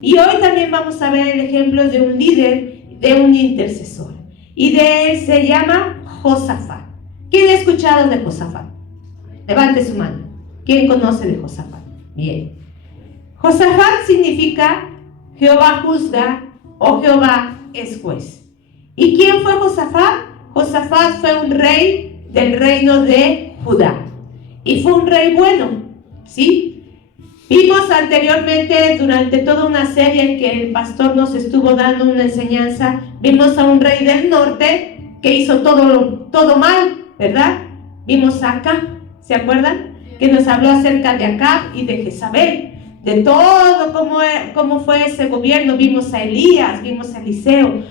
Y hoy también vamos a ver el ejemplo de un líder, de un intercesor. Y de él se llama Josafat. ¿Quién ha escuchado de Josafat? Levante su mano. ¿Quién conoce de Josafat? Bien. Josafat significa Jehová juzga o Jehová es juez. ¿Y quién fue Josafat? Josafat fue un rey del reino de Judá. Y fue un rey bueno, ¿sí? Vimos anteriormente, durante toda una serie en que el pastor nos estuvo dando una enseñanza, vimos a un rey del norte que hizo todo mal, ¿verdad? Vimos a Acab, ¿se acuerdan? Que nos habló acerca de Acab y de Jezabel, de todo cómo fue ese gobierno. Vimos a Elías, vimos a Eliseo,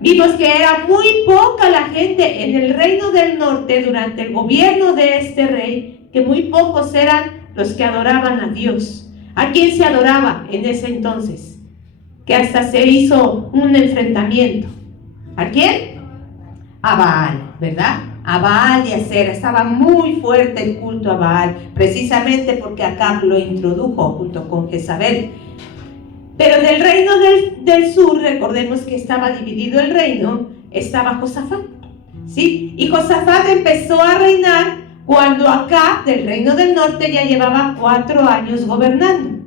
vimos que era muy poca la gente en el reino del norte durante el gobierno de este rey, que muy pocos eran los que adoraban a Dios. ¿A quién se adoraba en ese entonces? Que hasta se hizo un enfrentamiento. ¿A quién? A Baal, ¿verdad? A Baal y a Acera. Estaba muy fuerte el culto a Baal, precisamente porque Acab lo introdujo junto con Jezabel. Pero del reino del sur, recordemos que estaba dividido el reino, estaba Josafat, ¿sí? Y Josafat empezó a reinar cuando Acab, del reino del norte, ya llevaba 4 años gobernando.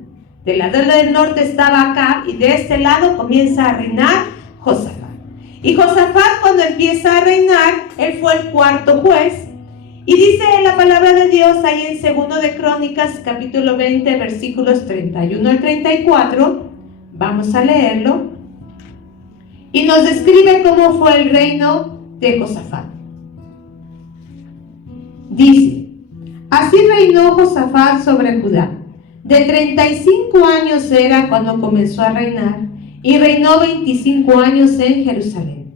Del lado del norte estaba Acab y de este lado comienza a reinar Josafat. Y Josafat, cuando empieza a reinar, él fue el 4º juez. Y dice la palabra de Dios ahí en 2 de Crónicas, capítulo 20, versículos 31 al 34. Vamos a leerlo. Y nos describe cómo fue el reino de Josafat. Dice: así reinó Josafat sobre Judá. De 35 años era cuando comenzó a reinar, y reinó 25 años en Jerusalén.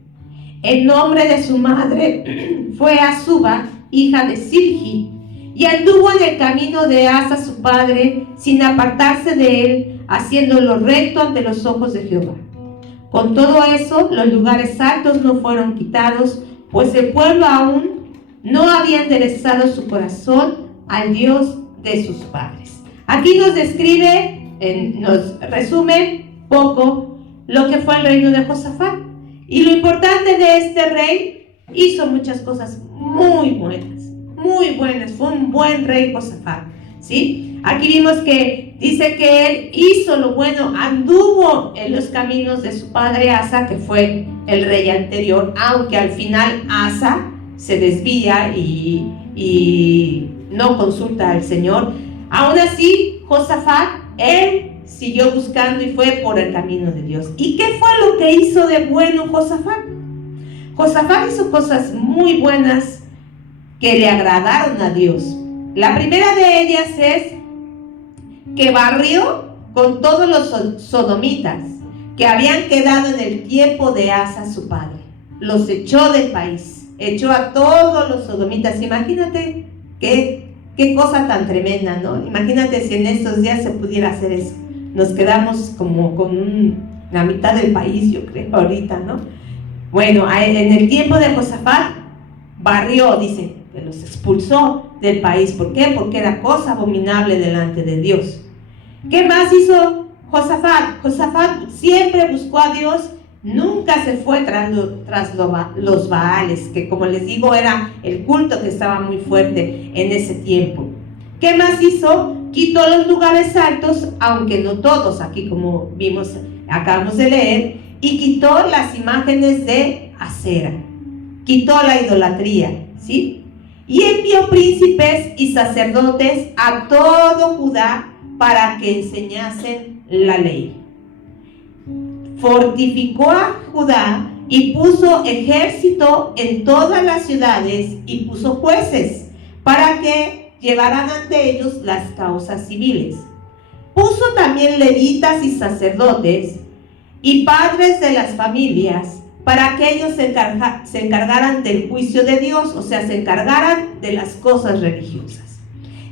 El nombre de su madre fue Azuba, hija de Silgi, y anduvo en el camino de Asa su padre, sin apartarse de él, haciéndolo recto ante los ojos de Jehová. Con todo eso, los lugares altos no fueron quitados, pues el pueblo aún no había enderezado su corazón al Dios de sus padres. Aquí nos describe, nos resume poco lo que fue el reino de Josafat. Y lo importante de este rey, hizo muchas cosas muy buenas. Fue un buen rey Josafat, ¿sí? Aquí vimos que dice que él hizo lo bueno, anduvo en los caminos de su padre Asa, que fue el rey anterior, aunque al final Asa se desvía y no consulta al Señor. Aún así, Josafat, él siguió buscando y fue por el camino de Dios. ¿Y qué fue lo que hizo de bueno Josafat? Josafat hizo cosas muy buenas que le agradaron a Dios. La primera de ellas es que barrió con todos los sodomitas que habían quedado en el tiempo de Asa su padre. Los echó del país, echó a todos los sodomitas. Imagínate qué cosa tan tremenda, ¿no? Imagínate si en estos días se pudiera hacer eso. Nos quedamos como con la mitad del país, yo creo, ahorita, ¿no? Bueno, en el tiempo de Josafat, barrió, dice, que los expulsó del país. ¿Por qué? Porque era cosa abominable delante de Dios. ¿Qué más hizo Josafat? Josafat siempre buscó a Dios, nunca se fue tras los Baales, que como les digo era el culto que estaba muy fuerte en ese tiempo. ¿Qué más hizo? Quitó los lugares altos, aunque no todos, aquí como vimos, acabamos de leer, y quitó las imágenes de Acera, quitó la idolatría, ¿sí? Y envió príncipes y sacerdotes a todo Judá para que enseñasen la ley. Fortificó a Judá y puso ejército en todas las ciudades y puso jueces para que llevaran ante ellos las causas civiles. Puso también levitas y sacerdotes y padres de las familias para que ellos se encargaran del juicio de Dios, o sea, se encargaran de las cosas religiosas.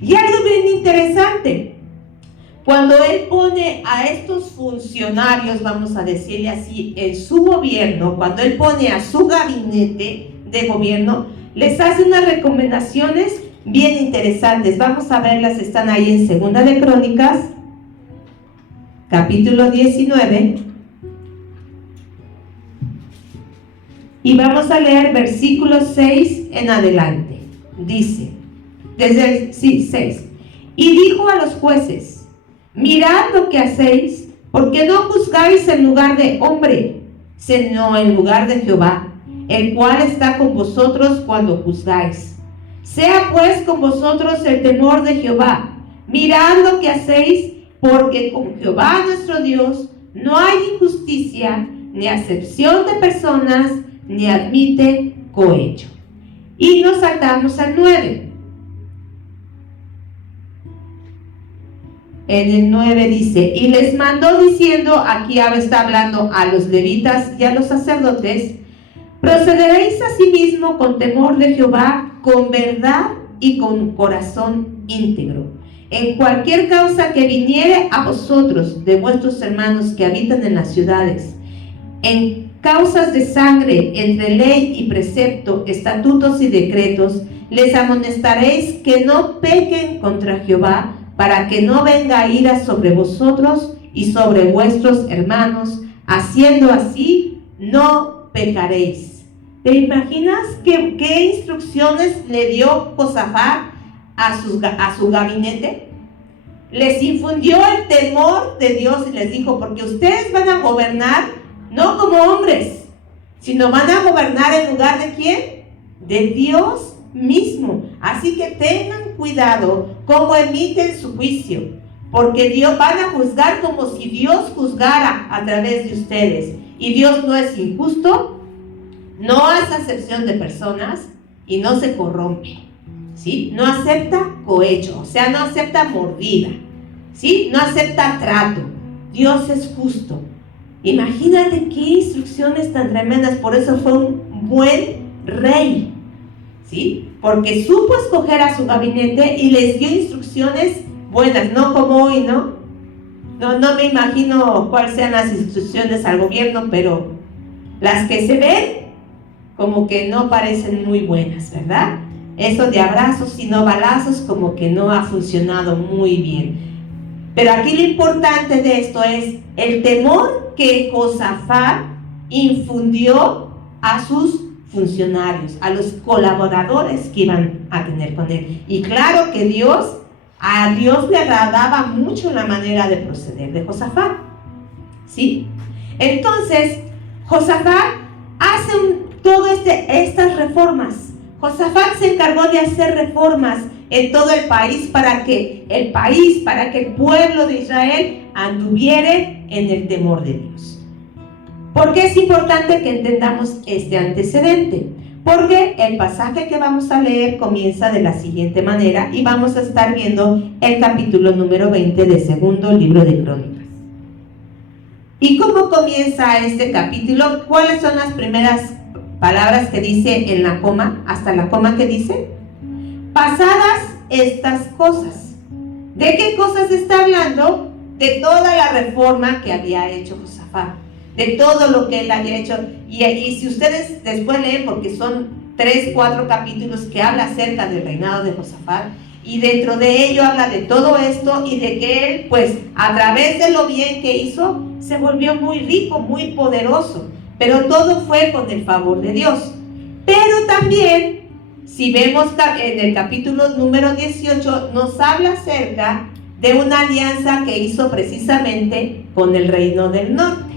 Y algo bien interesante, cuando él pone a estos funcionarios, vamos a decirle así, en su gobierno, cuando él pone a su gabinete de gobierno, les hace unas recomendaciones bien interesantes. Vamos a verlas, están ahí en 2 de Crónicas, capítulo 19, y vamos a leer versículo 6 en adelante. Dice, desde el 6, y dijo a los jueces: mirad lo que hacéis, porque no juzgáis en lugar de hombre, sino en lugar de Jehová, el cual está con vosotros cuando juzgáis. Sea pues con vosotros el temor de Jehová. Mirad lo que hacéis, porque con Jehová nuestro Dios no hay injusticia, ni acepción de personas, ni admite cohecho. Y nos saltamos al 9. En el 9 dice: y les mandó diciendo, aquí ahora está hablando a los levitas y a los sacerdotes: procederéis asimismo con temor de Jehová, con verdad y con corazón íntegro, en cualquier causa que viniere a vosotros de vuestros hermanos que habitan en las ciudades, en causas de sangre, entre ley y precepto, estatutos y decretos, les amonestaréis que no pequen contra Jehová, para que no venga ira sobre vosotros y sobre vuestros hermanos. Haciendo así, no pecaréis. ¿Te imaginas qué instrucciones le dio Josafat a su gabinete? Les infundió el temor de Dios y les dijo: porque ustedes van a gobernar no como hombres, sino van a gobernar en lugar de ¿quién? De Dios mismo. Así que tengan cuidado cómo emiten su juicio, porque Dios van a juzgar como si Dios juzgara a través de ustedes. Y Dios no es injusto, no hace acepción de personas y no se corrompe, ¿sí? No acepta cohecho, o sea, no acepta mordida, ¿sí? No acepta trato. Dios es justo. Imagínate qué instrucciones tan tremendas. Por eso fue un buen rey, ¿sí? Porque supo escoger a su gabinete y les dio instrucciones buenas, no como hoy, ¿no? No me imagino cuáles sean las instrucciones al gobierno, pero las que se ven como que no parecen muy buenas, ¿verdad? Eso de abrazos y no balazos como que no ha funcionado muy bien. Pero aquí lo importante de esto es el temor que Josafat infundió a sus funcionarios, a los colaboradores que iban a tener con él. Y claro que a Dios le agradaba mucho la manera de proceder de Josafat, ¿sí? Entonces, Josafat hace todas estas reformas. Josafat se encargó de hacer reformas en todo el país para que el pueblo de Israel anduviere en el temor de Dios. ¿Por qué es importante que entendamos este antecedente? Porque el pasaje que vamos a leer comienza de la siguiente manera y vamos a estar viendo el capítulo número 20 del segundo libro de Crónicas. ¿Y cómo comienza este capítulo? ¿Cuáles son las primeras palabras que dice en la coma, hasta la coma que dice? Pasadas estas cosas. ¿De qué cosas está hablando? De toda la reforma que había hecho Josafat, de todo lo que él había hecho. Y si ustedes después leen, porque son 3, 4 capítulos que habla acerca del reinado de Josafat, y dentro de ello habla de todo esto y de que él, pues, a través de lo bien que hizo, se volvió muy rico, muy poderoso. Pero todo fue con el favor de Dios. Pero también, si vemos en el capítulo número 18, nos habla acerca de una alianza que hizo precisamente con el reino del norte,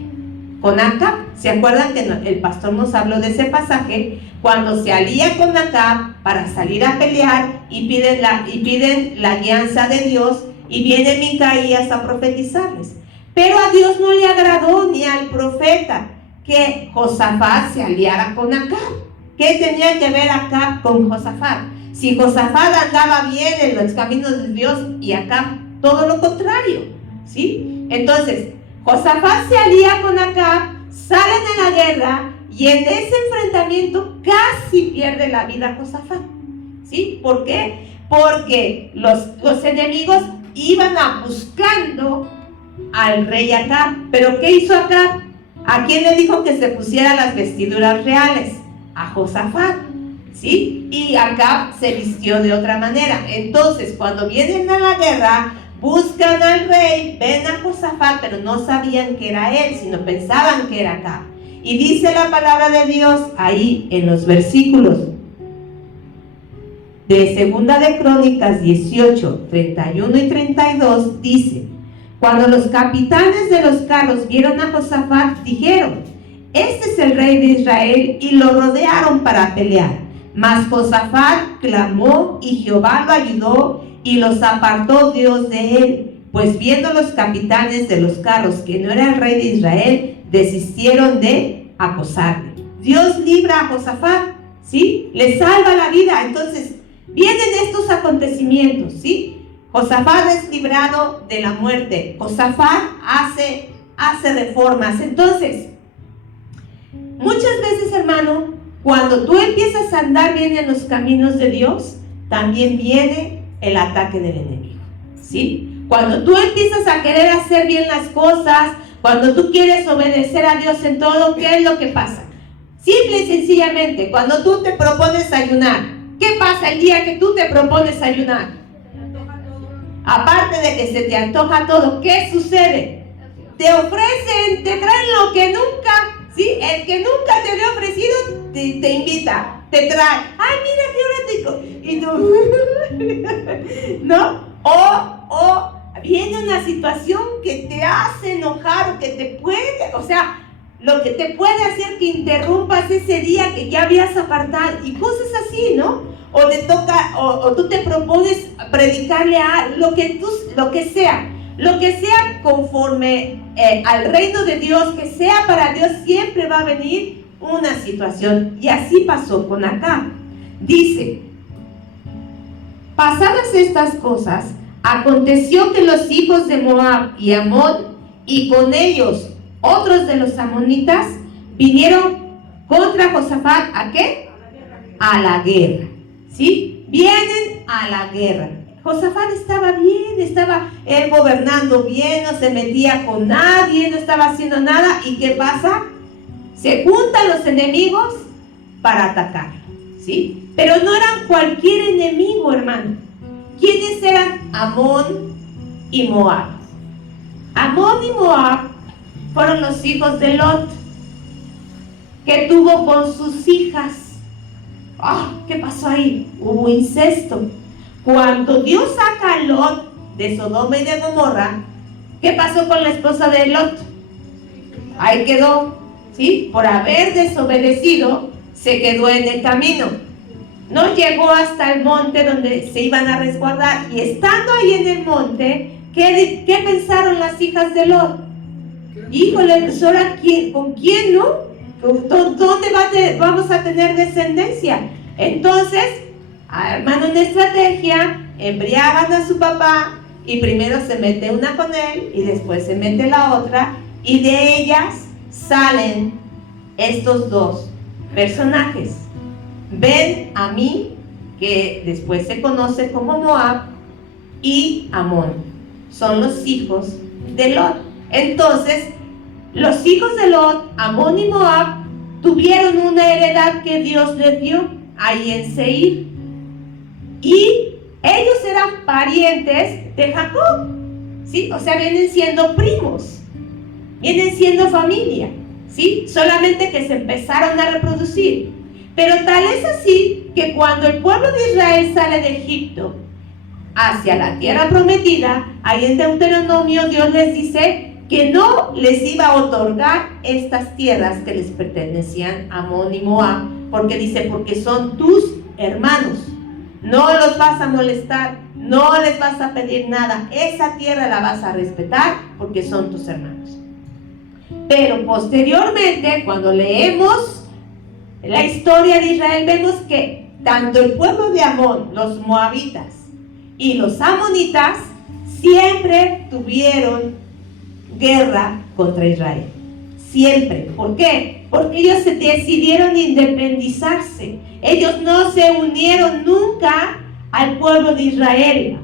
con Acab. ¿Se acuerdan que el pastor nos habló de ese pasaje? Cuando se alía con Acab para salir a pelear y piden la alianza de Dios, y viene Micaías a profetizarles. Pero a Dios no le agradó ni al profeta que Josafat se aliara con Acab. ¿Qué tenía que ver Acab con Josafat? Si Josafat andaba bien en los caminos de Dios y Acab todo lo contrario, ¿sí? Entonces, Josafat se alía con Acab, salen a la guerra y en ese enfrentamiento casi pierde la vida Josafat, ¿sí? ¿Por qué? Porque los enemigos iban buscando al rey Acab. ¿Pero qué hizo Acab? ¿A quién le dijo que se pusiera las vestiduras reales? A Josafat, ¿sí? Y Acab se vistió de otra manera. Entonces, cuando vienen a la guerra, buscan al rey, ven a Josafat, pero no sabían que era él, sino pensaban que era Acab. Y dice la palabra de Dios ahí en los versículos de Segunda de Crónicas 18, 31 y 32, dice: cuando los capitanes de los carros vieron a Josafat, dijeron: este es el rey de Israel, y lo rodearon para pelear. Mas Josafat clamó, y Jehová lo ayudó, y los apartó Dios de él. Pues viendo los capitanes de los carros que no era el rey de Israel, desistieron de acosarle. Dios libra a Josafat, ¿sí? Le salva la vida. Entonces, vienen estos acontecimientos, ¿sí? Josafat es librado de la muerte. Josafat hace reformas. Entonces, muchas veces, hermano, cuando tú empiezas a andar bien en los caminos de Dios, también viene el ataque del enemigo, ¿sí? Cuando tú empiezas a querer hacer bien las cosas, cuando tú quieres obedecer a Dios en todo, ¿qué es lo que pasa? Simple y sencillamente, cuando tú te propones ayunar, ¿qué pasa el día que tú te propones ayunar? Aparte de que se te antoja todo, ¿qué sucede? Te ofrecen, te traen lo que nunca, ¿sí? El que nunca te había ofrecido, te invita, te trae. ¡Ay, mira qué rico! Y tú, ¿no? O viene una situación que te hace enojar, o que te puede, o sea, lo que te puede hacer que interrumpas ese día que ya habías apartado, y cosas así, ¿no? O te toca, o tú te propones predicarle a lo que sea conforme al reino de Dios, que sea para Dios, siempre va a venir una situación. Y así pasó con Acab. Dice: pasadas estas cosas, aconteció que los hijos de Moab y Amón, y con ellos otros de los amonitas, vinieron contra Josafat. ¿A qué? A la guerra. ¿Sí? Vienen a la guerra. Josafat estaba bien, estaba él gobernando bien, no se metía con nadie, no estaba haciendo nada. ¿Y qué pasa? Se juntan los enemigos para atacar, ¿sí? Pero no eran cualquier enemigo, hermano. ¿Quiénes eran? Amón y Moab. Amón y Moab fueron los hijos de Lot, que tuvo con sus hijas. ¿Qué pasó ahí? Hubo incesto. Cuando Dios saca a Lot de Sodoma y de Gomorra, ¿qué pasó con la esposa de Lot? Ahí quedó, ¿sí? Por haber desobedecido, se quedó en el camino. No llegó hasta el monte donde se iban a resguardar. Y estando ahí en el monte, ¿qué pensaron las hijas de Lot? Híjole, pues ahora ¿con quién, no? ¿Dónde vamos a tener descendencia? Entonces, hermano, una estrategia, embriagan a su papá, y primero se mete una con él y después se mete la otra, y de ellas salen estos dos personajes. Ben Amí, que después se conoce como Moab, y Amón, son los hijos de Lot. Entonces, los hijos de Lot, Amón y Moab, tuvieron una heredad que Dios les dio ahí en Seir, y ellos eran parientes de Jacob, ¿sí? O sea, vienen siendo primos, vienen siendo familia, ¿sí? Solamente que se empezaron a reproducir. Pero tal es así que cuando el pueblo de Israel sale de Egipto hacia la tierra prometida, ahí en Deuteronomio Dios les dice que no les iba a otorgar estas tierras que les pertenecían a Amón y Moab, porque dice, porque son tus hermanos, no los vas a molestar, no les vas a pedir nada, esa tierra la vas a respetar porque son tus hermanos. Pero posteriormente, cuando leemos la historia de Israel, vemos que tanto el pueblo de Amón, los moabitas y los amonitas, siempre tuvieron guerra contra Israel. Siempre. ¿Por qué? Porque ellos se decidieron independizarse. Ellos no se unieron nunca al pueblo de Israel.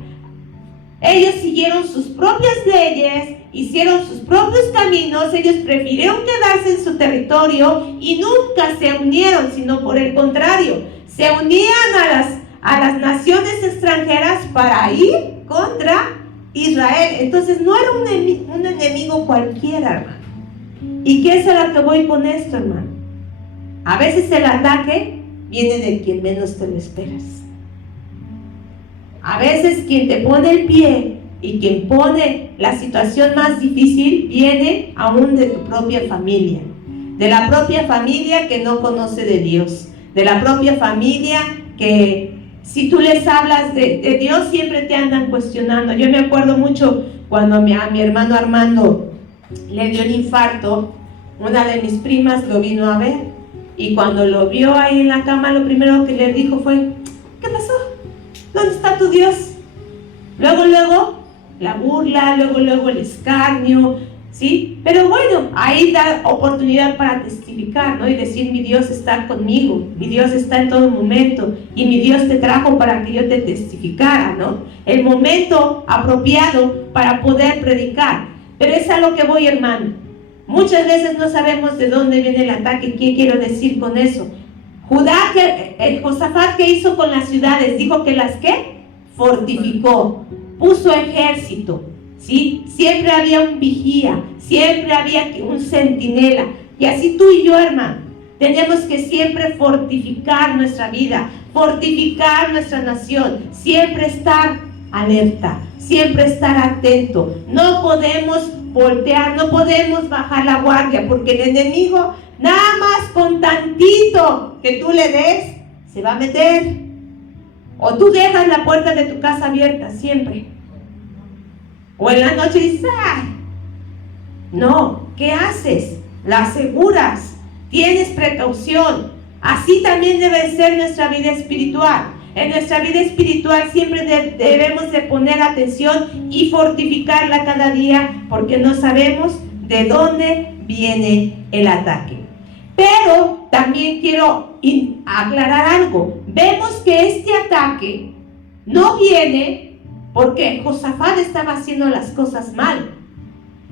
Ellos siguieron sus propias leyes, hicieron sus propios caminos. Ellos prefirieron quedarse en su territorio y nunca se unieron, sino por el contrario, se unían a las naciones extranjeras para ir contra Israel. Entonces no era un enemigo cualquiera, hermano. ¿Y qué es a lo que voy con esto, hermano? A veces el ataque viene de quien menos te lo esperas. A veces quien te pone el pie y quien pone la situación más difícil viene aún de tu propia familia. De la propia familia que no conoce de Dios. De la propia familia que si tú les hablas de Dios siempre te andan cuestionando. Yo me acuerdo mucho cuando a mi hermano Armando le dio el infarto. Una de mis primas lo vino a ver y cuando lo vio ahí en la cama, lo primero que le dijo fue: ¿qué pasó? ¿Dónde está tu Dios? Luego la burla, luego el escarnio, ¿sí? Pero bueno, ahí da oportunidad para testificar, ¿no? Y decir: mi Dios está conmigo, mi Dios está en todo momento y mi Dios te trajo para que yo te testificara, ¿no? El momento apropiado para poder predicar. Pero es a lo que voy, hermano. Muchas veces no sabemos de dónde viene el ataque. ¿Qué quiero decir con eso? El Josafat, ¿qué hizo con las ciudades? Dijo que las ¿qué? Fortificó, puso ejército, ¿sí? Siempre había un vigía, siempre había un centinela. Y así tú y yo, hermano, tenemos que siempre fortificar nuestra vida, fortificar nuestra nación, siempre estar alerta, siempre estar atento. No podemos voltear, no podemos bajar la guardia, porque el enemigo, nada más con tantito que tú le des, se va a meter. O tú dejas la puerta de tu casa abierta siempre. O en la noche dices: ¡ay! No, ¿qué haces? La aseguras, tienes precaución. Así también debe ser nuestra vida espiritual. En nuestra vida espiritual siempre debemos de poner atención y fortificarla cada día, porque no sabemos de dónde viene el ataque. Pero también quiero aclarar algo. Vemos que este ataque no viene porque Josafat estaba haciendo las cosas mal.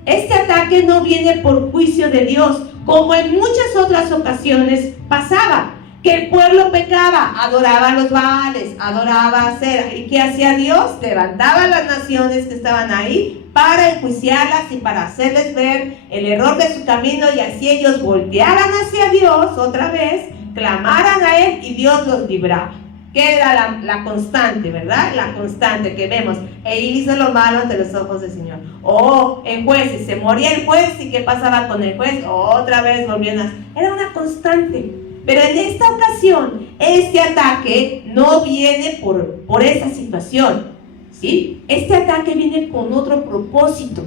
Este ataque no viene por juicio de Dios, como en muchas otras ocasiones pasaba, que el pueblo pecaba, adoraba a los Baales, adoraba a Cera. ¿Y qué hacía Dios? Levantaba a las naciones que estaban ahí para enjuiciarlas y para hacerles ver el error de su camino, y así ellos voltearan hacia Dios otra vez, clamaran a Él y Dios los libraba. Que era la constante, ¿verdad? La constante que vemos: e hizo lo malo ante los ojos del Señor. O en jueces, se moría el juez, y ¿qué pasaba con el juez? Otra vez volvían a... Era una constante. Pero en esta ocasión, este ataque no viene por esa situación, ¿sí? Este ataque viene con otro propósito,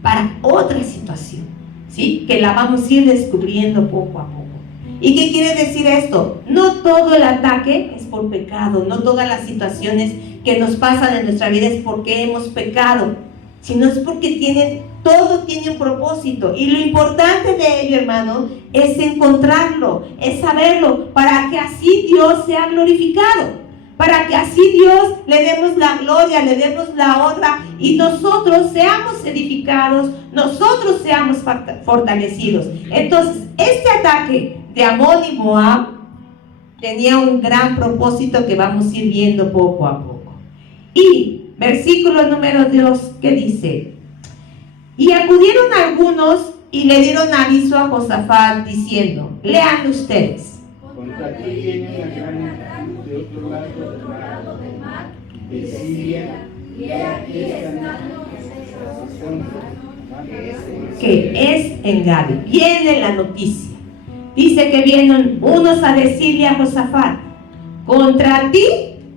para otra situación, ¿sí? Que la vamos a ir descubriendo poco a poco. ¿Y qué quiere decir esto? No todo el ataque es por pecado, no todas las situaciones que nos pasan en nuestra vida es porque hemos pecado, sino es porque todo tiene un propósito. Y lo importante de ello, hermano, es encontrarlo, es saberlo, para que así Dios sea glorificado, para que así Dios le demos la gloria, le demos la honra, y nosotros seamos edificados, nosotros seamos fortalecidos. Entonces, este ataque de Amón y Moab tenía un gran propósito que vamos a ir viendo poco a poco. Y versículo número 2, que dice: y acudieron algunos y le dieron aviso a Josafat diciendo, lean ustedes: contra ti viene la gran de otro lado del mar, de Siria, y he aquí están que es en Gadi. Viene la noticia. Dice que vienen unos a decirle a Josafat: contra ti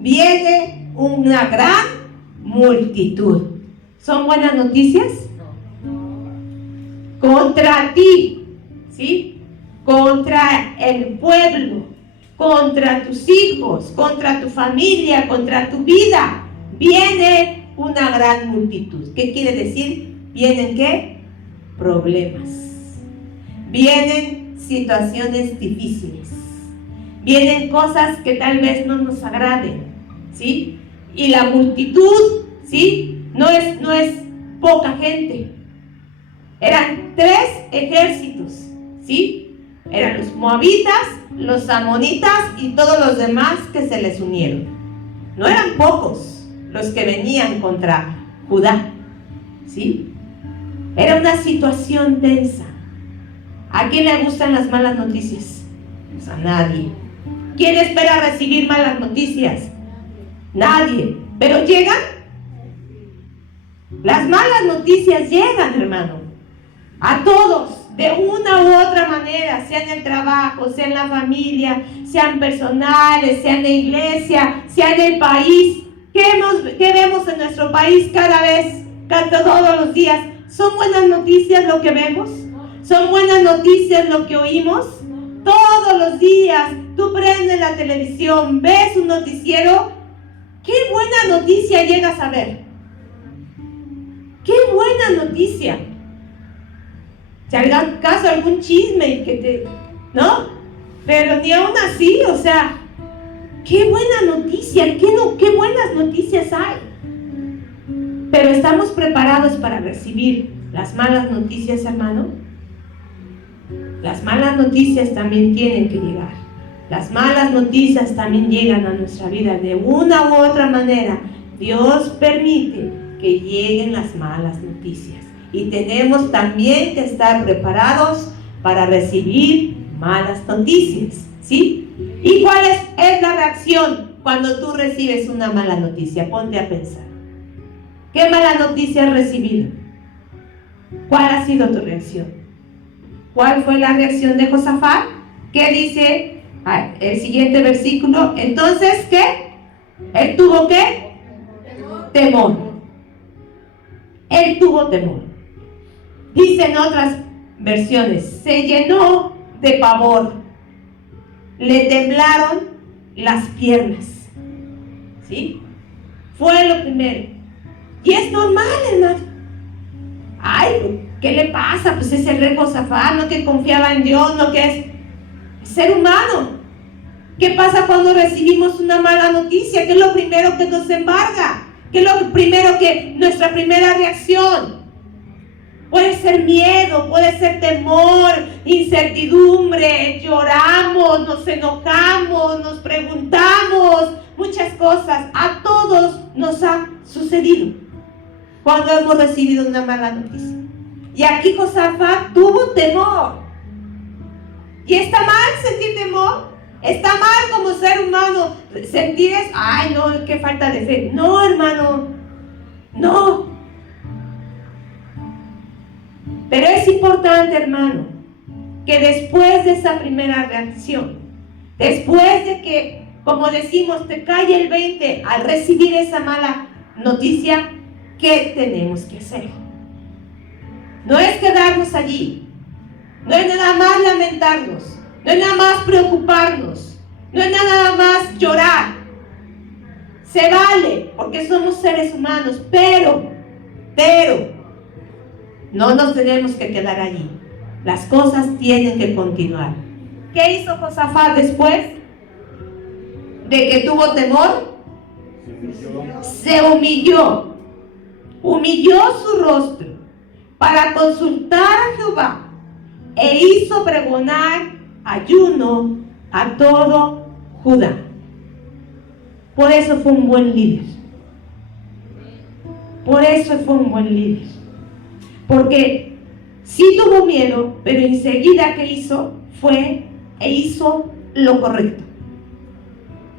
viene una gran multitud. ¿Son buenas noticias? Contra ti, ¿sí? Contra el pueblo, contra tus hijos, contra tu familia, contra tu vida, viene una gran multitud. ¿Qué quiere decir? ¿Vienen qué? Problemas. Vienen situaciones difíciles. Vienen cosas que tal vez no nos agraden, ¿sí? Y la multitud, ¿sí? No es poca gente. Eran 3 ejércitos, ¿sí? Eran los moabitas, los amonitas y todos los demás que se les unieron. No eran pocos los que venían contra Judá. ¿Sí? Era una situación tensa. ¿A quién le gustan las malas noticias? Pues a nadie. ¿Quién espera recibir malas noticias? Nadie. ¿Pero llegan? Las malas noticias llegan, hermano. A todos, de una u otra manera, sea en el trabajo, sea en la familia, sean personales, sea en la iglesia, sea en el país. ¿Qué vemos en nuestro país cada vez, todos los días? ¿Son buenas noticias lo que vemos? ¿Son buenas noticias lo que oímos? Todos los días tú prendes la televisión, ves un noticiero. ¿Qué buena noticia llegas a ver? ¡Qué buena noticia! Si hagan caso algún chisme ¿no? Pero ni aún así, o sea, ¡qué buena noticia! ¿Qué buenas noticias hay? Pero ¿estamos preparados para recibir las malas noticias, hermano? Las malas noticias también tienen que llegar. Las malas noticias también llegan a nuestra vida de una u otra manera. Dios permite que lleguen las malas noticias. Y tenemos también que estar preparados para recibir malas noticias, ¿sí? ¿Y cuál es la reacción cuando tú recibes una mala noticia? Ponte a pensar. ¿Qué mala noticia has recibido? ¿Cuál ha sido tu reacción? ¿Cuál fue la reacción de Josafat? ¿Qué dice el siguiente versículo? Entonces, ¿qué? Él tuvo ¿qué? Temor. Él tuvo temor. Dicen otras versiones, se llenó de pavor. Le temblaron las piernas. ¿Sí? Fue lo primero. Y es normal, hermano. Ay, ¿qué le pasa? Pues es el rey Josafat, no que confiaba en Dios, no que es ser humano. ¿Qué pasa cuando recibimos una mala noticia? ¿Qué es lo primero que nos embarga? ¿Qué es lo primero nuestra primera reacción? Puede ser miedo, puede ser temor, incertidumbre, lloramos, nos enojamos, nos preguntamos, muchas cosas. A todos nos ha sucedido cuando hemos recibido una mala noticia. Y aquí Josafat tuvo temor. ¿Y está mal sentir temor? ¿Está mal como ser humano sentir eso? Ay, no, qué falta de fe. No, hermano, no. Pero es importante, hermano, que después de esa primera reacción, después de que, como decimos, te cae el 20 al recibir esa mala noticia, ¿qué tenemos que hacer? No es quedarnos allí, no es nada más lamentarnos, no es nada más preocuparnos, no es nada más llorar. Se vale, porque somos seres humanos, pero no nos tenemos que quedar allí. Las cosas tienen que continuar. ¿Qué hizo Josafat después de que tuvo temor? Se humilló. Humilló su rostro para consultar a Jehová e hizo pregonar ayuno a todo Judá. Por eso fue un buen líder. Por eso fue un buen líder. Porque sí tuvo miedo, pero enseguida que hizo fue e hizo lo correcto.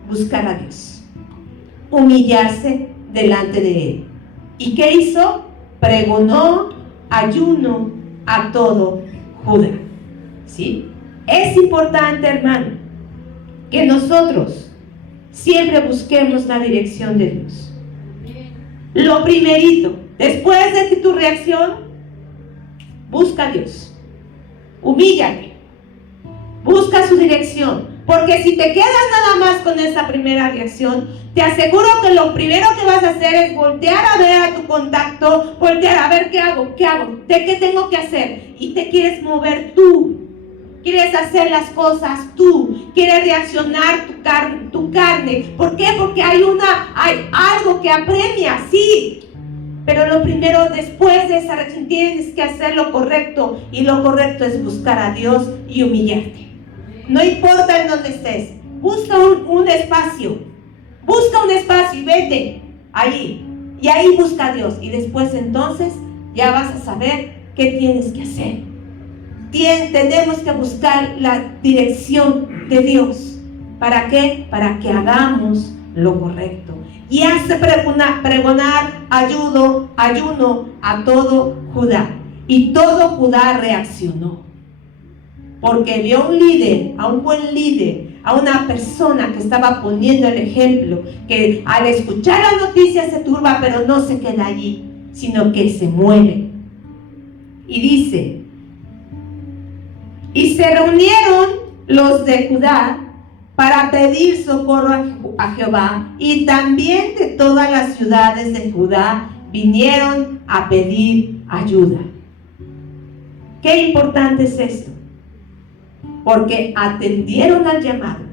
Buscar a Dios. Humillarse delante de Él. ¿Y qué hizo? Pregonó ayuno a todo Judá. ¿Sí? Es importante, hermano, que nosotros siempre busquemos la dirección de Dios. Lo primerito, después de tu reacción, busca a Dios. Humíllate. Busca su dirección. Porque si te quedas nada más con esa primera reacción, te aseguro que lo primero que vas a hacer es voltear a ver a tu contacto, voltear a ver qué hago, de qué tengo que hacer. Y te quieres mover tú. Quieres hacer las cosas tú. Quieres reaccionar tu carne. ¿Por qué? Porque hay algo que apremia, sí. Pero lo primero, después de esa reacción, tienes que hacer lo correcto. Y lo correcto es buscar a Dios y humillarte. No importa en dónde estés. Busca un espacio. Busca un espacio y vete ahí. Y ahí busca a Dios. Y después entonces ya vas a saber qué tienes que hacer. Tenemos que buscar la dirección de Dios. ¿Para qué? Para que hagamos lo correcto. Y hace pregonar ayuno a todo Judá. Y todo Judá reaccionó. Porque vio a un líder, a un buen líder, a una persona que estaba poniendo el ejemplo, que al escuchar las noticias se turba, pero no se queda allí, sino que se mueve. Y dice: y se reunieron los de Judá para pedir socorro a Jehová, y también de todas las ciudades de Judá vinieron a pedir ayuda. Qué importante es esto, porque atendieron al llamado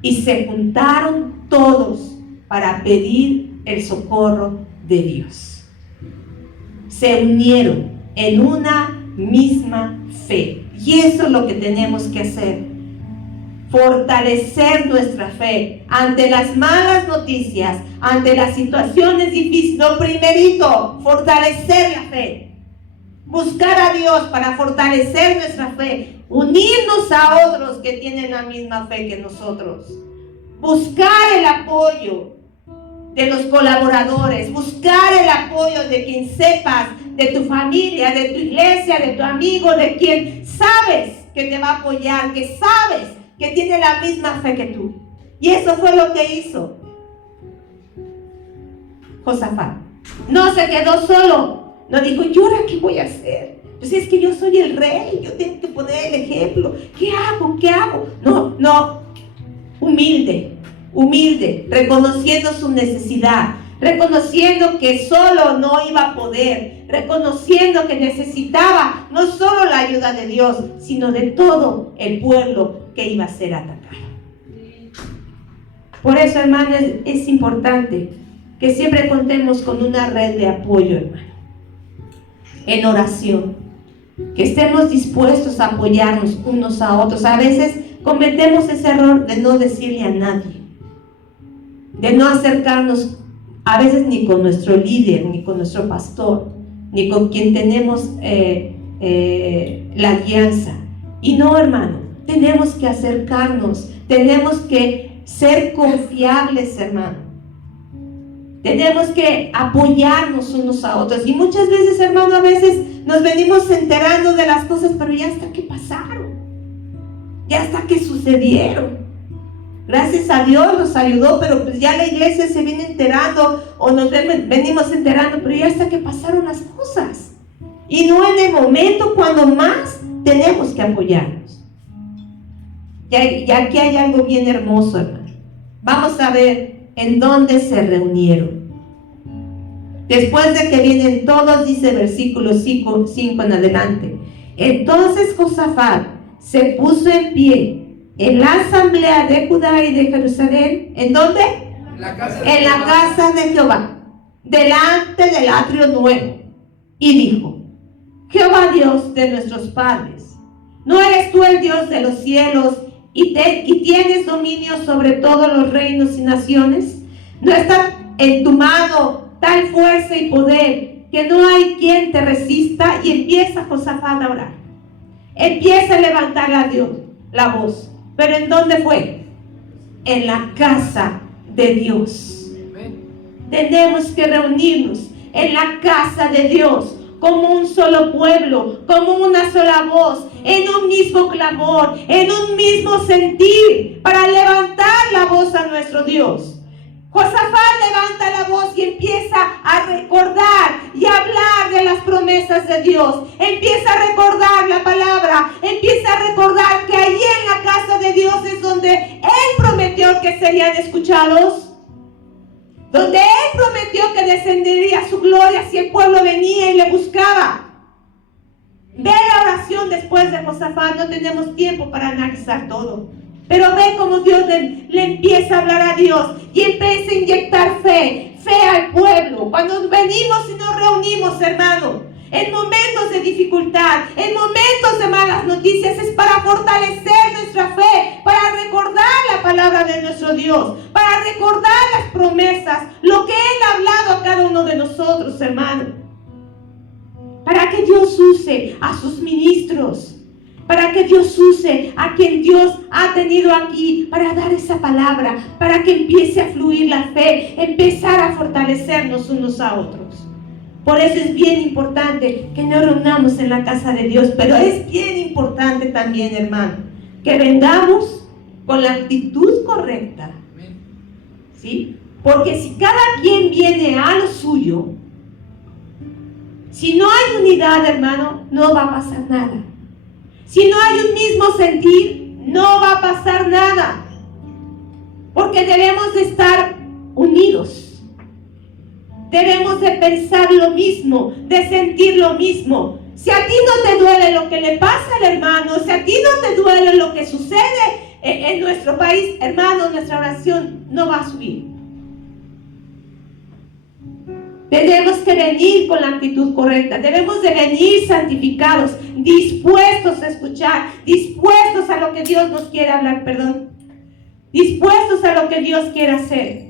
y se juntaron todos para pedir el socorro de Dios. Se unieron en una misma fe, y eso es lo que tenemos que hacer. Fortalecer nuestra fe ante las malas noticias, ante las situaciones difíciles. Lo primerito, fortalecer la fe. Buscar a Dios para fortalecer nuestra fe. Unirnos a otros que tienen la misma fe que nosotros. Buscar el apoyo de los colaboradores. Buscar el apoyo de quien sepas, de tu familia, de tu iglesia, de tu amigo, de quien sabes que te va a apoyar, que sabes que tiene la misma fe que tú. Y eso fue lo que hizo Josafat. No se quedó solo. No dijo: ¿y ahora qué voy a hacer? Pues es que yo soy el rey, yo tengo que poner el ejemplo. ¿Qué hago? ¿Qué hago? No. Humilde, reconociendo su necesidad, reconociendo que solo no iba a poder, reconociendo que necesitaba no solo la ayuda de Dios, sino de todo el pueblo que iba a ser atacado. Por eso, hermanos, es importante que siempre contemos con una red de apoyo, hermano, en oración, que estemos dispuestos a apoyarnos unos a otros. A veces cometemos ese error de no decirle a nadie, de no acercarnos a veces ni con nuestro líder, ni con nuestro pastor, ni con quien tenemos la alianza. Y no, hermano, tenemos que acercarnos, tenemos que ser confiables, hermano. Tenemos que apoyarnos unos a otros. Y muchas veces, hermano, a veces nos venimos enterando de las cosas, pero ya hasta que pasaron, ya hasta que sucedieron. Gracias a Dios nos ayudó, pero pues ya la iglesia se viene enterando, o nos venimos enterando, pero ya hasta que pasaron las cosas. Y no en el momento cuando más tenemos que apoyarnos. Y aquí hay algo bien hermoso, hermano. Vamos a ver en dónde se reunieron. Después de que vienen todos, dice versículo 5 en adelante. Entonces Josafat se puso en pie en la asamblea de Judá y de Jerusalén. ¿En dónde? En la casa de Jehová, delante del atrio nuevo. Y dijo: Jehová, Dios de nuestros padres, ¿no eres tú el Dios de los cielos y tienes dominio sobre todos los reinos y naciones? ¿No está en tu mano tal fuerza y poder que no hay quien te resista? Y empieza Josafat a orar. Empieza a levantar a Dios la voz. ¿Pero en dónde fue? En la casa de Dios. Tenemos que reunirnos en la casa de Dios, como un solo pueblo, como una sola voz, en un mismo clamor, en un mismo sentir, para levantar la voz a nuestro Dios. Josafat levanta la voz y empieza a recordar y a hablar de las promesas de Dios. Empieza a recordar la palabra, empieza a recordar que allí en la casa de Dios es donde Él prometió que serían escuchados, donde Él prometió que descendería su gloria si el pueblo venía y le buscaba. Ve la oración después de Josafat. No tenemos tiempo para analizar todo, pero ve cómo Dios le empieza a hablar a Dios y empieza a inyectar fe al pueblo. Cuando venimos y nos reunimos, hermano, en momentos de dificultad, en momentos de malas noticias, es para fortalecer nuestra fe, para recordar la palabra de nuestro Dios, para recordar las promesas, lo que Él ha hablado a cada uno de nosotros, hermano. Para que Dios use a sus ministros, para que Dios use a quien Dios ha tenido aquí para dar esa palabra, para que empiece a fluir la fe, empezar a fortalecernos unos a otros. Por eso es bien importante que nos reunamos en la casa de Dios, pero es bien importante también, hermano, que vengamos con la actitud correcta, ¿sí? Porque si cada quien viene a lo suyo, si no hay unidad, hermano, no va a pasar nada. Si no hay un mismo sentir, no va a pasar nada. Porque debemos de estar unidos. Debemos de pensar lo mismo, de sentir lo mismo. Si a ti no te duele lo que le pasa al hermano, si a ti no te duele lo que sucede en nuestro país, hermano, nuestra oración no va a subir. Tenemos que venir con la actitud correcta. Debemos de venir santificados, dispuestos a escuchar, dispuestos a lo que Dios nos quiere hablar, dispuestos a lo que Dios quiere hacer.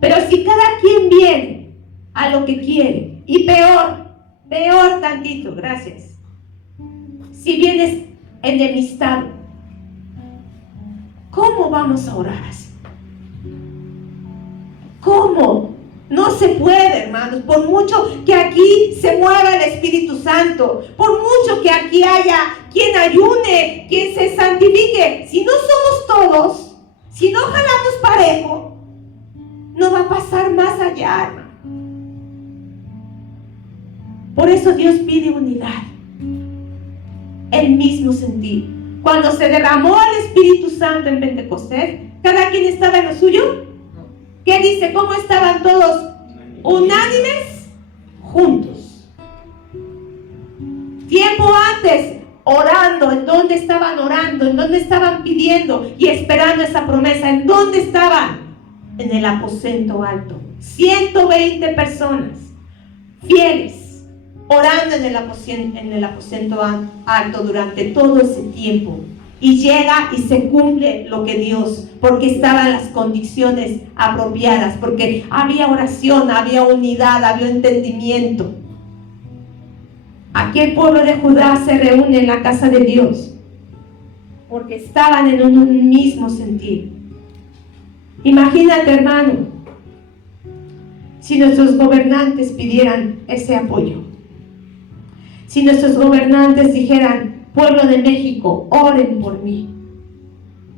Pero si cada quien viene a lo que quiere, y peor tantito, gracias, si vienes enemistado, ¿cómo vamos a orar así? ¿Cómo? No se puede, hermanos, por mucho que aquí se mueva el Espíritu Santo, por mucho que aquí haya quien ayune, quien se santifique, si no somos todos, si no jalamos parejo, no va a pasar más allá, hermano. Por eso Dios pide unidad, el mismo sentir. Cuando se derramó el Espíritu Santo en Pentecostés, cada quien estaba en lo suyo. ¿Qué dice? ¿Cómo estaban todos unánimes? Juntos. Tiempo antes, orando. ¿En dónde estaban orando? ¿En dónde estaban pidiendo y esperando esa promesa? ¿En dónde estaban? En el aposento alto. 120 personas fieles, orando en el aposento alto durante todo ese tiempo. Y llega y se cumple lo que Dios, porque estaban las condiciones apropiadas, porque había oración, había unidad, había entendimiento. Aquí el pueblo de Judá se reúne en la casa de Dios, porque estaban en un mismo sentir. Imagínate, hermano, si nuestros gobernantes pidieran ese apoyo, si nuestros gobernantes dijeran: pueblo de México, oren por mí.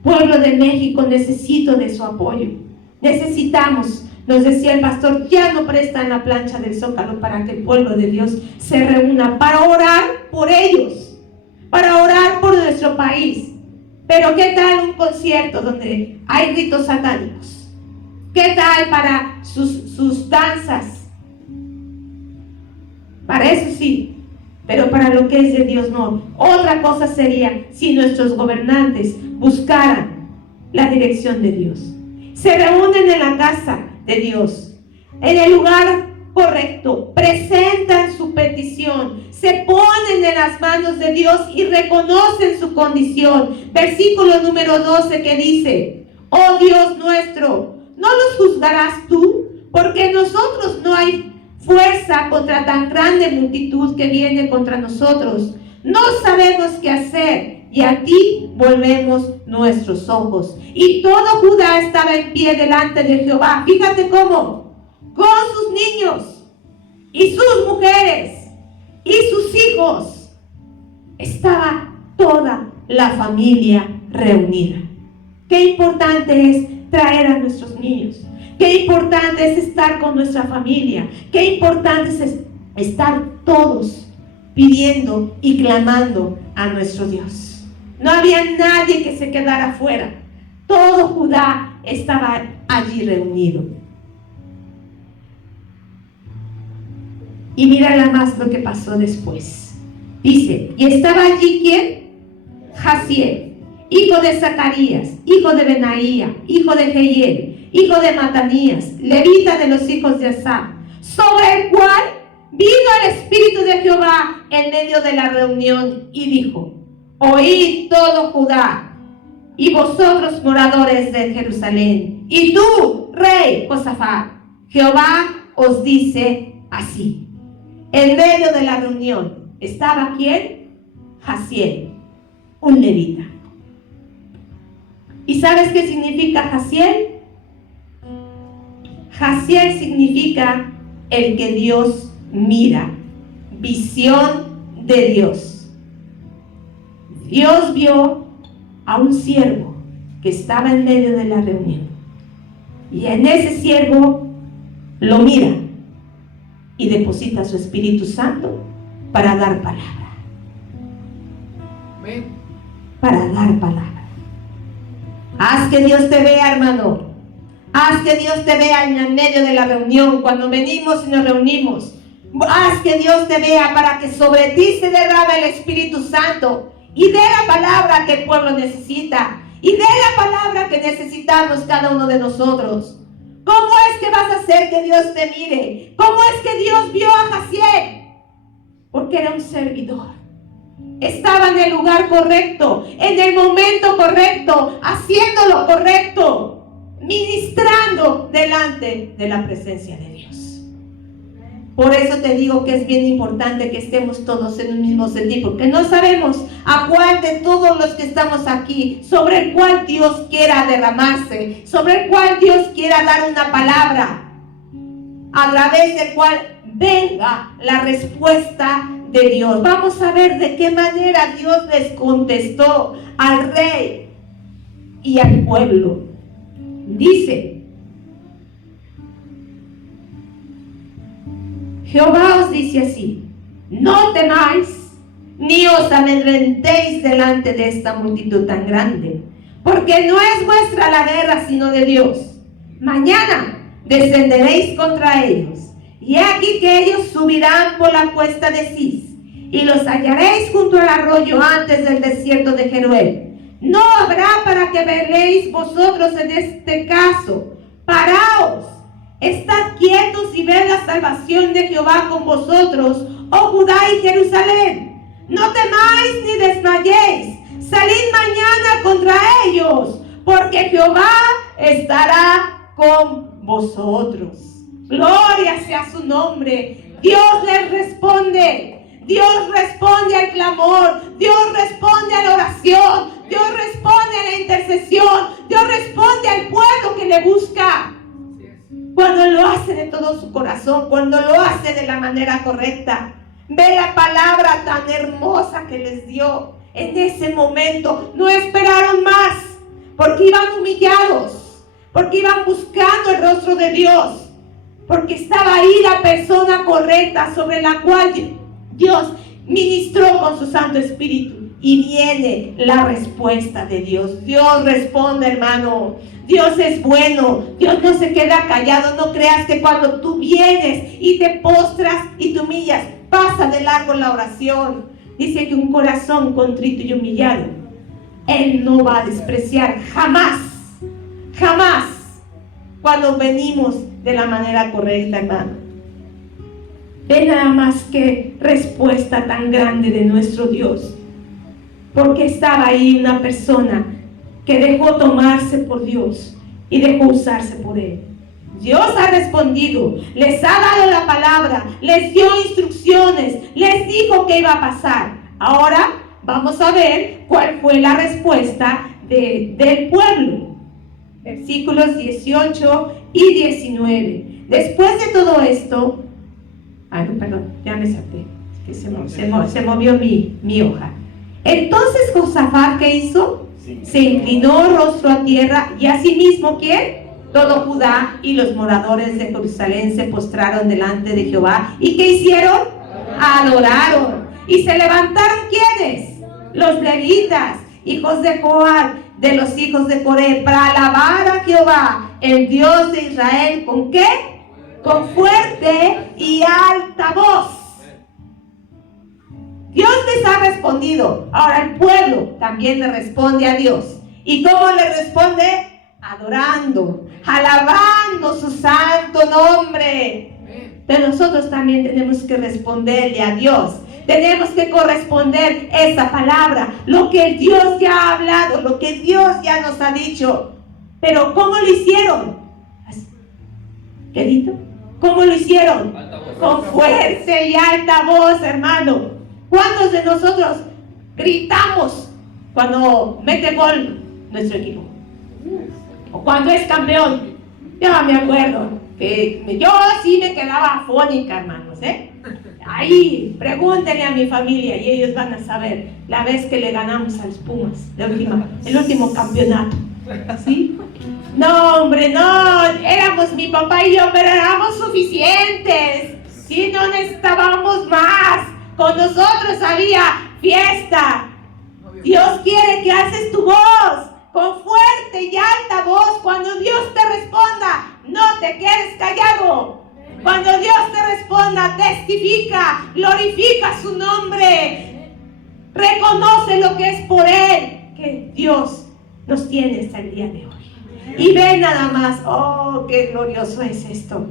Pueblo de México, necesito de su apoyo. Necesitamos, nos decía el pastor, ya no prestan la plancha del Zócalo para que el pueblo de Dios se reúna para orar por ellos, para orar por nuestro país. Pero ¿qué tal un concierto donde hay ritos satánicos? ¿Qué tal para sus danzas? Para eso sí. Pero para lo que es de Dios no. Otra cosa sería si nuestros gobernantes buscaran la dirección de Dios. Se reúnen en la casa de Dios, en el lugar correcto, presentan su petición, se ponen en las manos de Dios y reconocen su condición. Versículo número 12 que dice: oh Dios nuestro, ¿no los juzgarás tú? Porque en nosotros no hay fuerza contra tan grande multitud que viene contra nosotros. No sabemos qué hacer, y a ti volvemos nuestros ojos. Y todo Judá estaba en pie delante de Jehová. Fíjate cómo, con sus niños y sus mujeres y sus hijos, estaba toda la familia reunida. Qué importante es traer a nuestros niños. Qué importante es estar con nuestra familia. Qué importante es estar todos pidiendo y clamando a nuestro Dios. No había nadie que se quedara afuera. Todo Judá estaba allí reunido. Y mira nada más lo que pasó después. Dice: y estaba allí ¿quién? Jaziel, hijo de Zacarías, hijo de Benaía, hijo de Jehiel, hijo de Matanías, levita de los hijos de Asaf, sobre el cual vino el Espíritu de Jehová en medio de la reunión y dijo: oíd todo Judá y vosotros moradores de Jerusalén, y tú, rey Josafat, Jehová os dice así. En medio de la reunión estaba ¿quién? Jaziel, un levita. ¿Y sabes qué significa Jaziel? Jaziel significa el que Dios mira, visión de Dios. Dios vio a un siervo que estaba en medio de la reunión, y en ese siervo lo mira y deposita su Espíritu Santo para dar palabra. Para dar palabra. Haz que Dios te vea, hermano. Haz que Dios te vea en el medio de la reunión, cuando venimos y nos reunimos. Haz que Dios te vea para que sobre ti se derrame el Espíritu Santo y dé la palabra que el pueblo necesita, y dé la palabra que necesitamos cada uno de nosotros. ¿Cómo es que vas a hacer que Dios te mire? ¿Cómo es que Dios vio a Jaziel? Porque era un servidor. Estaba en el lugar correcto, en el momento correcto, haciendo lo correcto, ministrando delante de la presencia de Dios. Por eso te digo que es bien importante que estemos todos en un mismo sentir, porque no sabemos a cuál de todos los que estamos aquí, sobre el cual Dios quiera derramarse, sobre el cual Dios quiera dar una palabra, a través del cual venga la respuesta de Dios. Vamos a ver de qué manera Dios les contestó al rey y al pueblo. Dice: Jehová os dice así: no temáis, ni os amedrentéis delante de esta multitud tan grande, porque no es vuestra la guerra, sino de Dios. Mañana descenderéis contra ellos, y he aquí que ellos subirán por la cuesta de Cis, y los hallaréis junto al arroyo antes del desierto de Jeruel. No habrá para que veréis vosotros en este caso. Paraos, estad quietos y ved la salvación de Jehová con vosotros, oh Judá y Jerusalén. No temáis ni desmayéis. Salid mañana contra ellos, porque Jehová estará con vosotros. Gloria sea su nombre. Dios les responde. Dios responde al clamor. Dios responde a la oración. Dios responde a la intercesión. Dios responde al pueblo que le busca. Cuando lo hace de todo su corazón, cuando lo hace de la manera correcta. Ve la palabra tan hermosa que les dio. En ese momento no esperaron más, porque iban humillados, porque iban buscando el rostro de Dios, porque estaba ahí la persona correcta sobre la cual Dios ministró con su Santo Espíritu. Y viene la respuesta de Dios. Dios responde, hermano. Dios es bueno. Dios no se queda callado. No creas que cuando tú vienes y te postras y te humillas, pasa de largo la oración. Dice que un corazón contrito y humillado, Él no va a despreciar jamás. Jamás. Cuando venimos de la manera correcta, hermano. Ve nada más que respuesta tan grande de nuestro Dios. Porque estaba ahí una persona que dejó tomarse por Dios y dejó usarse por Él. Dios ha respondido, les ha dado la palabra, les dio instrucciones, les dijo qué iba a pasar. Ahora vamos a ver cuál fue la respuesta del pueblo. Versículos 18 y 19. Después de todo esto, perdón, ya me salté, que se movió mi hoja. Entonces Josafat, ¿qué hizo? Se inclinó rostro a tierra, y asimismo, ¿quién? Todo Judá y los moradores de Jerusalén se postraron delante de Jehová. ¿Y qué hicieron? Adoraron. ¿Y se levantaron quiénes? Los levitas, hijos de Joab, de los hijos de Coré, para alabar a Jehová, el Dios de Israel. ¿Con qué? Con fuerte y alta voz. Dios les ha respondido. Ahora el pueblo también le responde a Dios. ¿Y cómo le responde? Adorando, alabando su santo nombre. pero nosotros también tenemos que responderle a Dios. Tenemos que corresponder esa palabra, lo que Dios ya ha hablado, lo que Dios ya nos ha dicho. Pero ¿cómo lo hicieron? ¿Quedito? ¿Cómo lo hicieron? Con fuerza y alta voz, hermano. ¿Cuántos de nosotros gritamos cuando mete gol nuestro equipo? O cuando es campeón. Ya me acuerdo que yo sí me quedaba afónica, hermanos, Ahí, pregúntenle a mi familia y ellos van a saber la vez que le ganamos a los Pumas, el último campeonato. ¿Sí? No, hombre, no, éramos mi papá y yo, pero éramos suficientes. Sí, no necesitábamos más. Con nosotros había fiesta. Dios quiere que haces tu voz con fuerte y alta voz. Cuando Dios te responda, no te quedes callado. Cuando Dios te responda, testifica, glorifica su nombre. Reconoce lo que es por Él, que Dios nos tiene hasta el día de hoy. Y ve nada más, oh, qué glorioso es esto.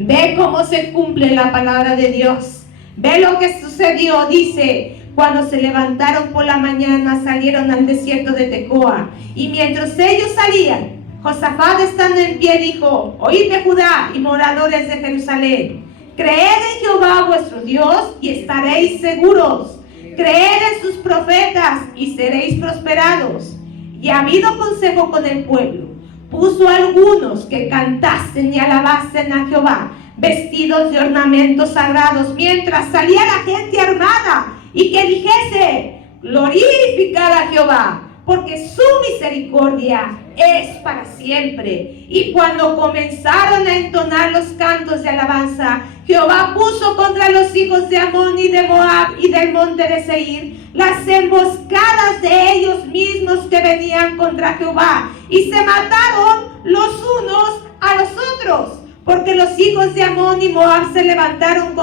Ve cómo se cumple la palabra de Dios. Ve lo que sucedió, dice. Cuando se levantaron por la mañana, salieron al desierto de Tecoa. Y mientras ellos salían, Josafat, estando en pie, dijo: oídme, Judá y moradores de Jerusalén, creed en Jehová vuestro Dios y estaréis seguros. Creed en sus profetas y seréis prosperados. Y habido consejo con el pueblo, puso a algunos que cantasen y alabasen a Jehová, vestidos de ornamentos sagrados, mientras salía la gente armada, y que dijese: glorificad a Jehová, porque su misericordia es para siempre. Y cuando comenzaron a entonar los cantos de alabanza, Jehová puso contra los hijos de Amón y de Moab y del monte de Seir las emboscadas de ellos mismos que venían contra Jehová, y se mataron los unos a los otros, porque los hijos de Amón y Moab se levantaron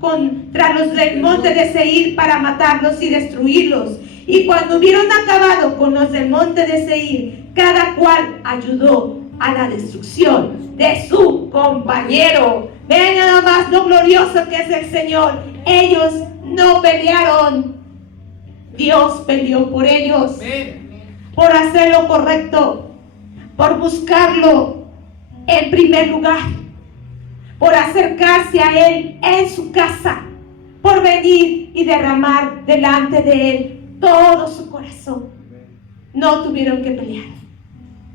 contra los del monte de Seir para matarlos y destruirlos. Y cuando hubieron acabado con los del monte de Seir, cada cual ayudó a la destrucción de su compañero. Vean nada más lo glorioso que es el Señor. Ellos no pelearon, Dios peleó por ellos, por hacer lo correcto, por buscarlo en primer lugar, por acercarse a Él en su casa, por venir y derramar delante de Él todo su corazón. No tuvieron que pelear.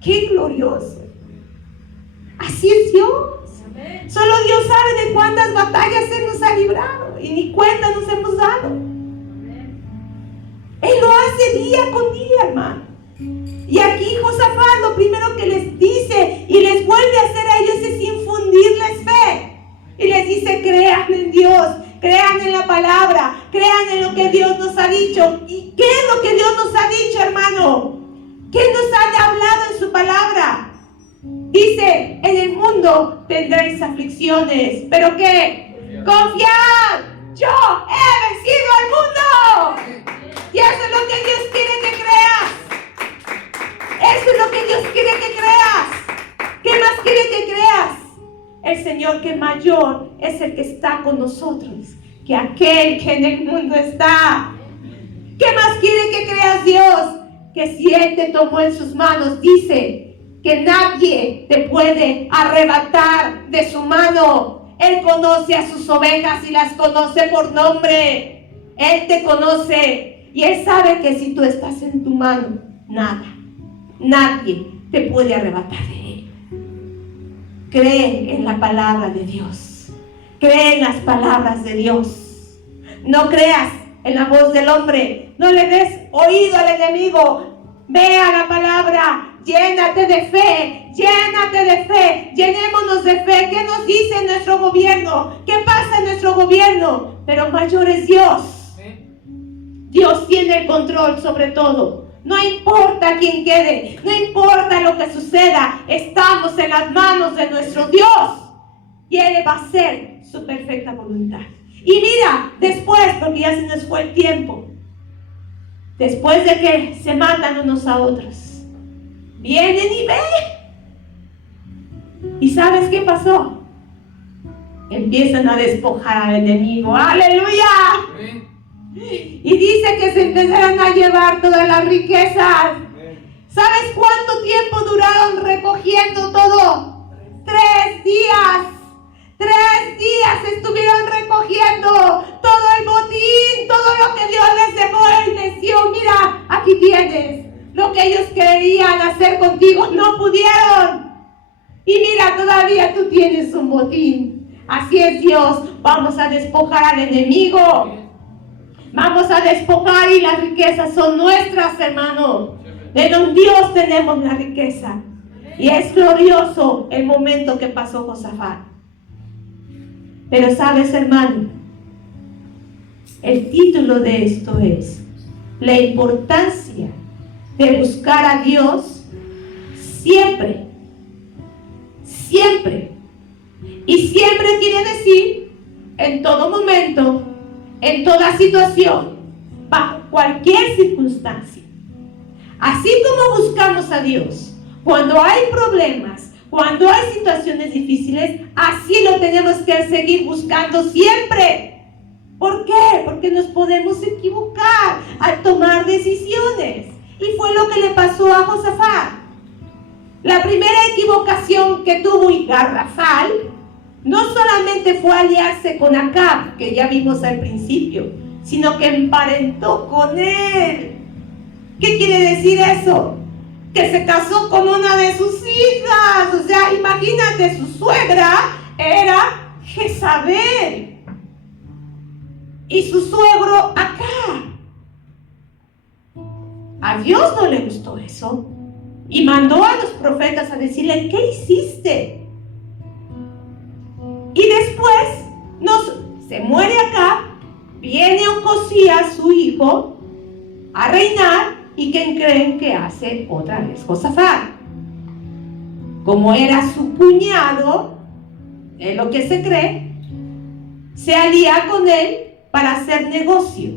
¡Qué glorioso! Así es Dios. Solo Dios sabe de cuántas batallas Él nos ha librado y ni cuenta nos hemos dado. Él lo hace día con día, hermano. Y aquí Josafat lo primero que les dice y les vuelve a hacer a ellos es infundirles fe. Y les dice: crean en Dios, crean en la palabra, crean en lo que Dios nos ha dicho. ¿Y qué es lo que Dios nos ha dicho, hermano? ¿Qué nos ha hablado en su palabra? Dice: en el mundo tendréis aflicciones, ¿pero qué? Confiad, yo he vencido al mundo. Y eso es lo que Dios quiere que creas. Eso es lo que Dios quiere que creas. ¿Qué más quiere que creas? El Señor, que mayor es el que está con nosotros que aquel que en el mundo está. ¿Qué más quiere que creas, Dios? Que si Él te tomó en sus manos, dice que nadie te puede arrebatar de su mano. Él conoce a sus ovejas y las conoce por nombre. Él te conoce y Él sabe que si tú estás en tu mano, nadie te puede arrebatar de Él. Cree en la palabra de Dios. Cree en las palabras de Dios. No creas en la voz del hombre. No le des oído al enemigo. Ve a la palabra. Llénate de fe. Llénate de fe. Llenémonos de fe. ¿Qué nos dice nuestro gobierno? ¿Qué pasa en nuestro gobierno? Pero mayor es Dios. Dios tiene el control sobre todo. No importa quién quede, no importa lo que suceda, estamos en las manos de nuestro Dios y Él va a hacer su perfecta voluntad. Y mira, después, porque ya se nos fue el tiempo, después de que se matan unos a otros, vienen y ven. ¿Y sabes qué pasó? empiezan a despojar al enemigo. ¡Aleluya! Y dice que se empezaron a llevar todas las riquezas. ¿Sabes cuánto tiempo duraron recogiendo todo? 3 días. 3 días estuvieron recogiendo todo el botín, todo lo que Dios les dejó. Él decía, mira, aquí tienes. Lo que ellos querían hacer contigo no pudieron. Y mira, todavía tú tienes un botín. Así es Dios. Vamos a despojar al enemigo. Vamos a despojar y las riquezas son nuestras, hermanos. De don Dios tenemos la riqueza. Y es glorioso el momento que pasó Josafat. Pero sabes, hermano, el título de esto es la importancia de buscar a Dios siempre. Siempre. Y siempre quiere decir en todo momento, en toda situación, bajo cualquier circunstancia. Así como buscamos a Dios cuando hay problemas, cuando hay situaciones difíciles, así lo tenemos que seguir buscando siempre. ¿Por qué? Porque nos podemos equivocar al tomar decisiones. Y fue lo que le pasó a Josafat. La primera equivocación que tuvo y garrafal no solamente fue aliarse con Acab, que ya vimos al principio, sino que emparentó con él. ¿Qué quiere decir eso? Que se casó con una de sus hijas. O sea, imagínate, su suegra era Jezabel y su suegro Acab. A Dios no le gustó eso y mandó a los profetas a decirle, ¿qué hiciste? Y después se muere Acab, viene Ocosías, su hijo, a reinar. ¿Y quién creen que hace otra vez Josafat? Como era su cuñado, es lo que se cree, se alía con él para hacer negocio.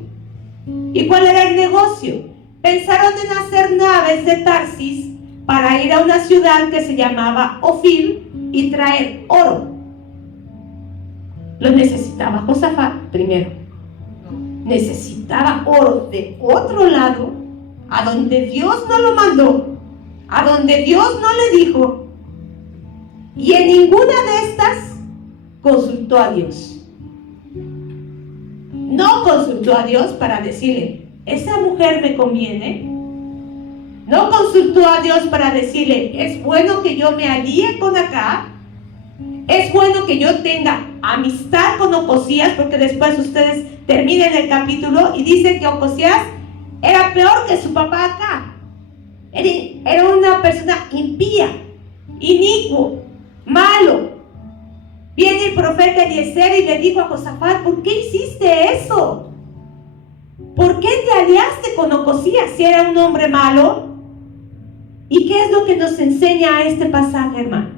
¿Y cuál era el negocio? Pensaron en hacer naves de Tarsis para ir a una ciudad que se llamaba Ofir y traer oro. Lo necesitaba Josafat primero. Necesitaba oro de otro lado, a donde Dios no lo mandó, a donde Dios no le dijo. Y en ninguna de estas consultó a Dios. No consultó a Dios para decirle, ¿esa mujer me conviene? No consultó a Dios para decirle, ¿es bueno que yo me alíe con Acab? ¿Es bueno que yo tenga amistad con Ocosías? Porque después ustedes terminen el capítulo y dicen que Ocosías era peor que su papá Acab. Era una persona impía, inicuo, malo. Viene el profeta Eliezer y le dijo a Josafat, ¿por qué hiciste eso? ¿Por qué te aliaste con Ocosías si era un hombre malo? ¿Y qué es lo que nos enseña este pasaje, hermano?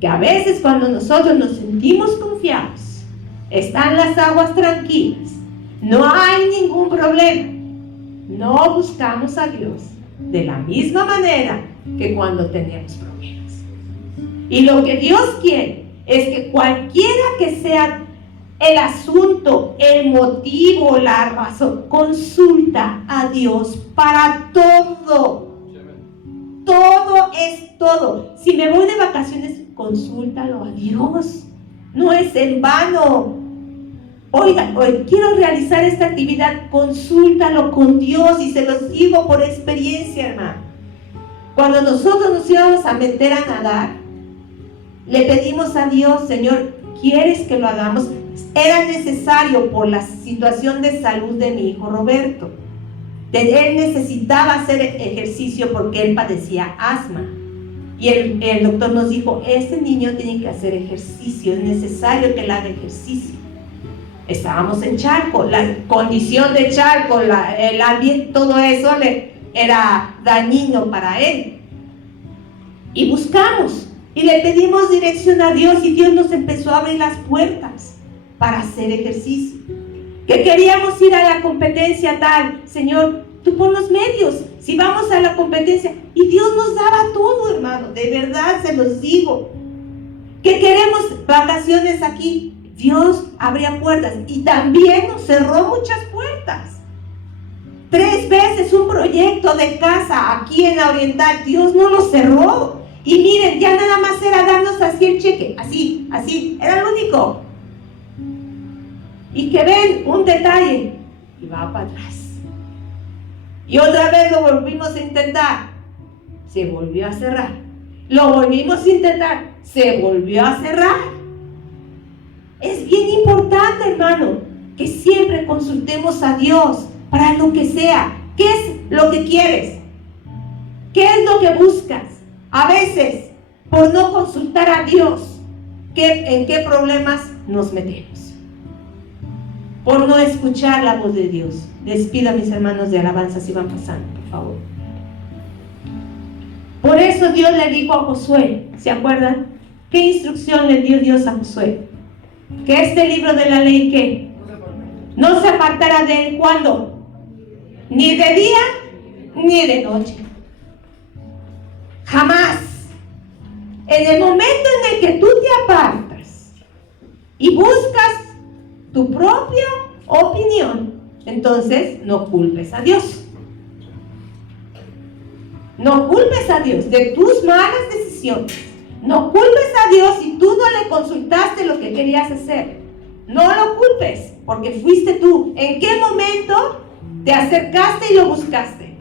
Que a veces cuando nosotros nos sentimos confiados, están las aguas tranquilas, no hay ningún problema, no buscamos a Dios de la misma manera que cuando tenemos problemas. Y lo que Dios quiere es que cualquiera que sea el asunto, el motivo, la razón, consulta a Dios para todo. Todo es todo. Si me voy de vacaciones, consúltalo a Dios. No es en vano. Oiga, hoy quiero realizar esta actividad, consúltalo con Dios, y se los digo por experiencia, hermano. Cuando nosotros nos íbamos a meter a nadar, le pedimos a Dios, Señor, ¿quieres que lo hagamos? Era necesario por la situación de salud de mi hijo Roberto. Él necesitaba hacer ejercicio porque él padecía asma. Y el doctor nos dijo, este niño tiene que hacer ejercicio, es necesario que él haga ejercicio. Estábamos en Chalco, la condición de Chalco, el ambiente, todo eso era dañino para él. Y buscamos, y le pedimos dirección a Dios, y Dios nos empezó a abrir las puertas para hacer ejercicio. Que queríamos ir a la competencia tal, Señor, tú pon los medios, si vamos a la competencia. Y Dios nos daba todo, hermano, de verdad se los digo. que queremos vacaciones aquí. Dios abría puertas y también nos cerró muchas puertas. 3 veces un proyecto de casa aquí en la Oriental, Dios no lo cerró. Y miren, ya nada más era darnos así el cheque, así, era lo único. Y que ven un detalle y va para atrás. Y otra vez lo volvimos a intentar, se volvió a cerrar. Lo volvimos a intentar, se volvió a cerrar. Es bien importante, hermano, que siempre consultemos a Dios para lo que sea. ¿Qué es lo que quieres? ¿Qué es lo que buscas? A veces, por no consultar a Dios, ¿en qué problemas nos metemos? Por no escuchar la voz de Dios. Les pido a mis hermanos de alabanza si van pasando, por favor. Por eso Dios le dijo a Josué, ¿se acuerdan? ¿Qué instrucción le dio Dios a Josué? Que este libro de la ley, ¿qué? No se apartará de él, ¿cuándo? Ni de día, ni de noche. Jamás. En el momento en el que tú te apartas y buscas tu propia opinión, entonces no culpes a Dios. No culpes a Dios de tus malas decisiones. No culpes a Dios si tú no le consultaste lo que querías hacer. No lo culpes, porque fuiste tú. ¿En qué momento te acercaste y lo buscaste?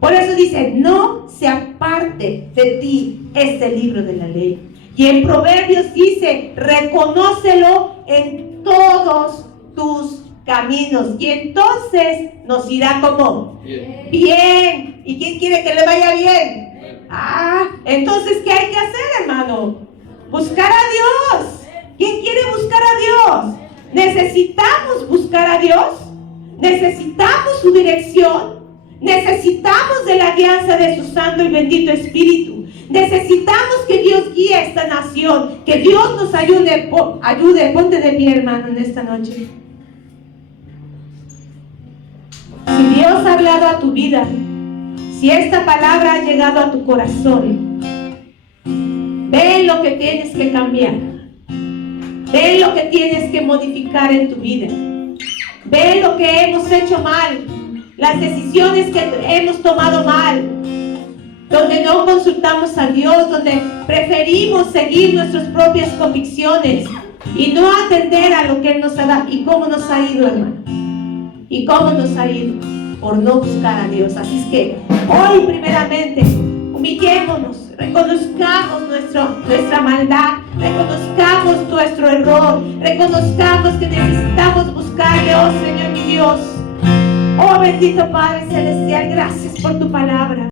Por eso dice, no se aparte de ti este libro de la ley. Y en Proverbios dice, reconócelo en todos tus caminos. Y entonces nos irá como bien. ¿Y quién quiere que le vaya bien? Entonces, ¿qué hay que hacer, hermano? Buscar a Dios. ¿Quién quiere buscar a Dios? Necesitamos buscar a Dios. Necesitamos su dirección. Necesitamos de la guianza de su santo y bendito Espíritu. Necesitamos que Dios guíe a esta nación. Que Dios nos ayude. Ponte de pie, hermano, en esta noche. Si Dios ha hablado a tu vida, si esta palabra ha llegado a tu corazón, ve lo que tienes que cambiar. Ve lo que tienes que modificar en tu vida. Ve lo que hemos hecho mal. Las decisiones que hemos tomado mal. Donde no consultamos a Dios. Donde preferimos seguir nuestras propias convicciones. Y no atender a lo que Él nos ha dado. ¿Y cómo nos ha ido, hermano? ¿Y cómo nos ha ido? Por no buscar a Dios. Así es que hoy primeramente humillémonos, reconozcamos nuestra maldad, reconozcamos nuestro error, reconozcamos que necesitamos buscarle, oh Señor mi Dios. Oh bendito Padre Celestial, gracias por tu palabra.